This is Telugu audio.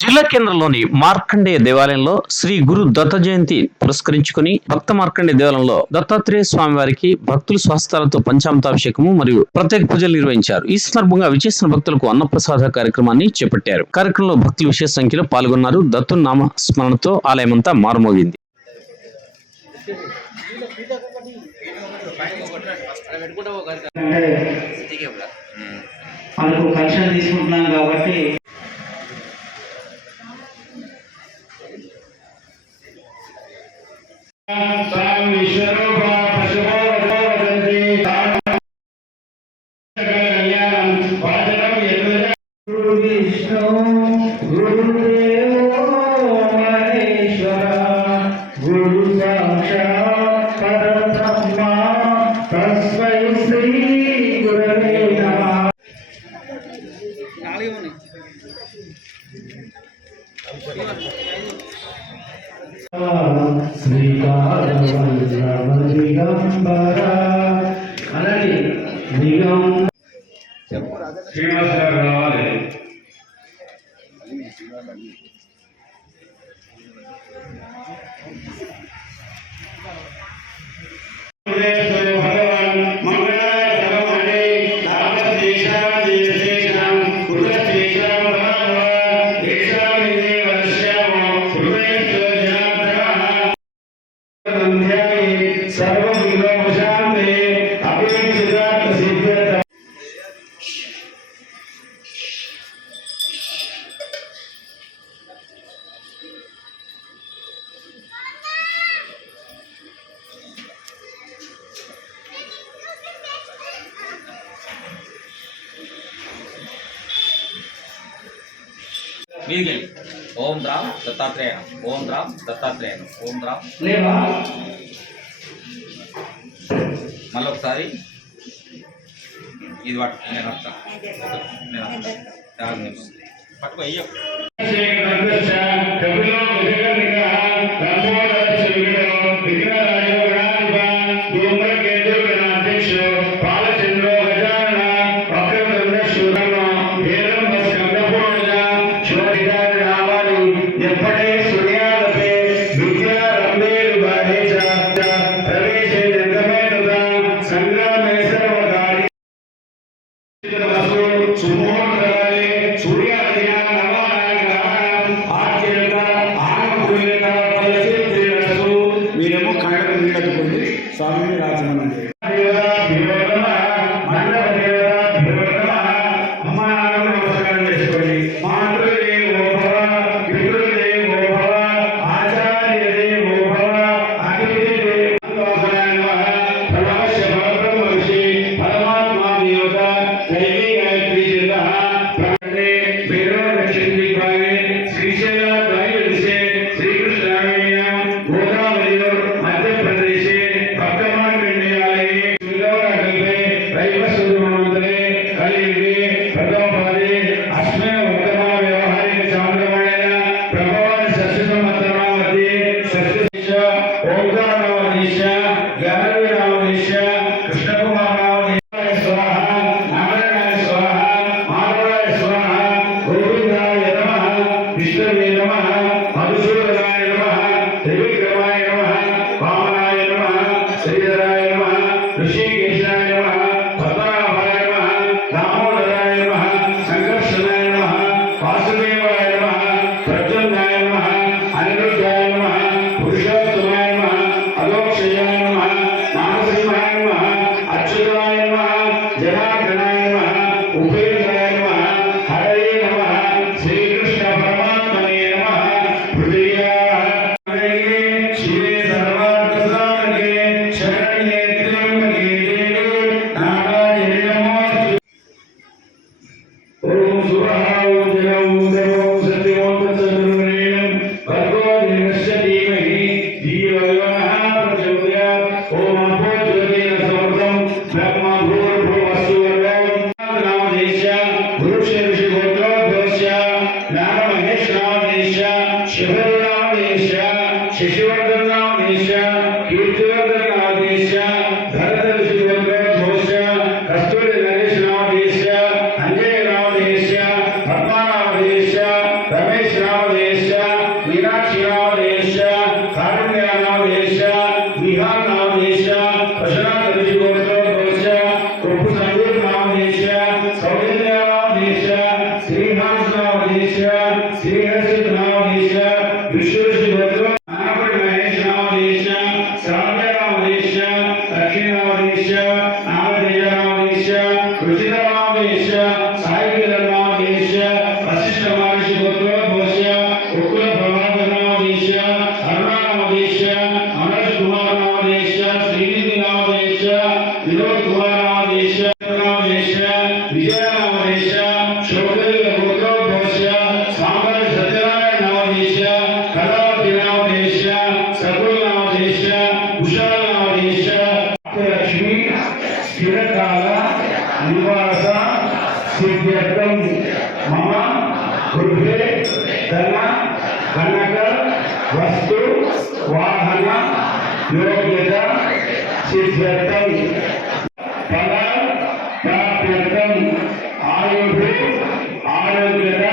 జిల్లా కేంద్రంలోని మార్కండేయ దేవాలయంలో శ్రీ గురు దత్త జయంతి పురస్కరించుకుని భక్త మార్కండేయ దేవాలయంలో దత్తాత్రేయ స్వామి వారికి భక్తులు స్వహస్తాలతో పంచామృతాభిషేకము మరియు ప్రత్యేక పూజలు నిర్వహించారు. ఈ సందర్భంగా విచేసిన భక్తులకు అన్నప్రసాద కార్యక్రమాన్ని చేపట్టారు. కార్యక్రమంలో భక్తులు విశేష సంఖ్యలో పాల్గొన్నారు. దత్తు నామ స్మరణతో ఆలయమంతా మారుమోగింది. తీసుకుంటున్నాం కాబట్టి ओम राम दत्तात्रेय ओम राम दत्तात्रेय ओम राम मल्लोकसारी ఇది వాట్ నేను వస్తా పట్టుకో అయ్యో स्वामी राजमंदिर रमेश శ్రీహర్షిత్ నామదేశ విశ్వేశ్వర నామపడి మహేష్ నామదేశ శ్రావ్య నామదేశ లక్ష్మీ నామదేశ నామదేయ నామదేశ రుచిత నామదేశ సాయికిర నామదేశ వశిష్ఠ మహర్షి గోత్ర భోష ఉక్కుల ప్రభాకర నామదేశ అరుణ నామదేశ మనోజ్ కుమార్ నామదేశ శ్రీనిధి నామదేశ వినోద్ కుమార్ నామదేశ నామదేశ విజయ నామదేశ శోభదేవ గోత్ర భోష సాంబర సత్యనారాయణ నామదేశ కళావతి నామదేశ సకుల నామదేశ ఉషా నామదేశ లక్ష్మి స్థిరకాల నివాస సిద్ధ్యర్థం మమ గృహే ధన కనక వస్తు వాహన యోగ్యత సిద్ధ్యర్థం ఫల ప్రాప్త్యర్థం ఆయుః ఆరోగ్యత